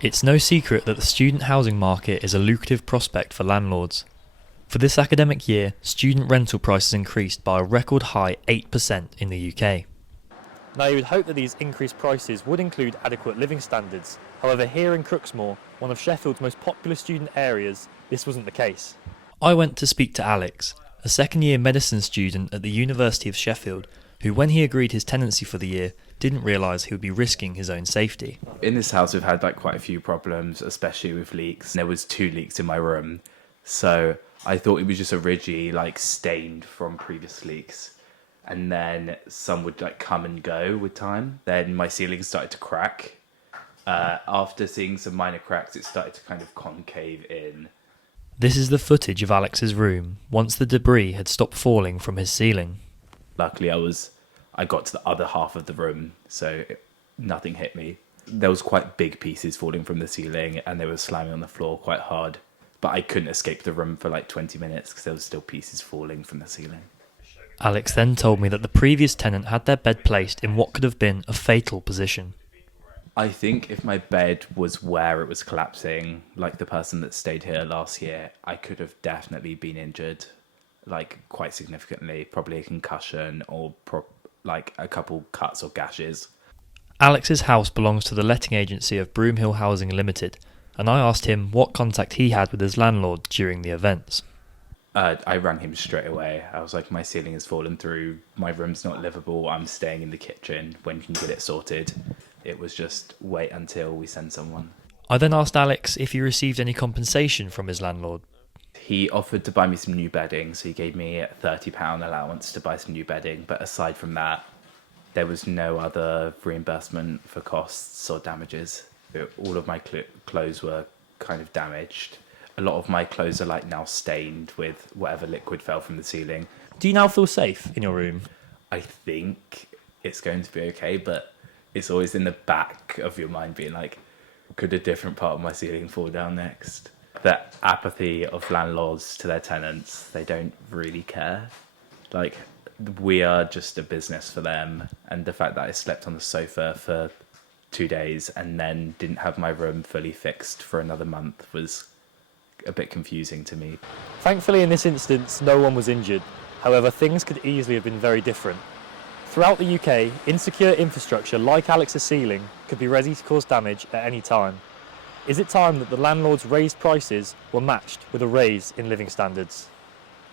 It's no secret that the student housing market is a lucrative prospect for landlords. For this academic year, student rental prices increased by a record high 8% in the UK. Now you would hope that these increased prices would include adequate living standards. However, here in Crooksmoor, one of Sheffield's most popular student areas, this wasn't the case. I went to speak to Alex, a second-year medicine student at the University of Sheffield, who, when he agreed his tenancy for the year, didn't realise he would be risking his own safety. In this house, we've had quite a few problems, especially with leaks. There was 2 leaks in my room, so I thought it was just originally stained from previous leaks, and then some would come and go with time. Then my ceiling started to crack. After seeing some minor cracks, it started to kind of concave in. This is the footage of Alex's room once the debris had stopped falling from his ceiling. Luckily, I got to the other half of the room, so nothing hit me. There was quite big pieces falling from the ceiling, and they were slamming on the floor quite hard. But I couldn't escape the room for 20 minutes because there was still pieces falling from the ceiling. Alex then told me that the previous tenant had their bed placed in what could have been a fatal position. I think if my bed was where it was collapsing, like the person that stayed here last year, I could have definitely been injured, quite significantly, probably a concussion or a couple cuts or gashes. Alex's house belongs to the letting agency of Broomhill Housing Limited, and I asked him what contact he had with his landlord during the events. I rang him straight away. I was like, my ceiling has fallen through, my room's not livable, I'm staying in the kitchen, when can you get it sorted? It was just wait until we send someone. I then asked Alex if he received any compensation from his landlord. He offered to buy me some new bedding, so he gave me a £30 allowance to buy some new bedding, but aside from that, there was no other reimbursement for costs or damages. All of my clothes were kind of damaged. A lot of my clothes are now stained with whatever liquid fell from the ceiling. Do you now feel safe in your room? I think it's going to be okay, but it's always in the back of your mind being could a different part of my ceiling fall down next? The apathy of landlords to their tenants, they don't really care. We are just a business for them, and the fact that I slept on the sofa for 2 days and then didn't have my room fully fixed for another month was a bit confusing to me. Thankfully, in this instance, no one was injured. However, things could easily have been very different. Throughout the UK, insecure infrastructure like Alex's ceiling could be ready to cause damage at any time. Is it time that the landlord's raised prices were matched with a raise in living standards?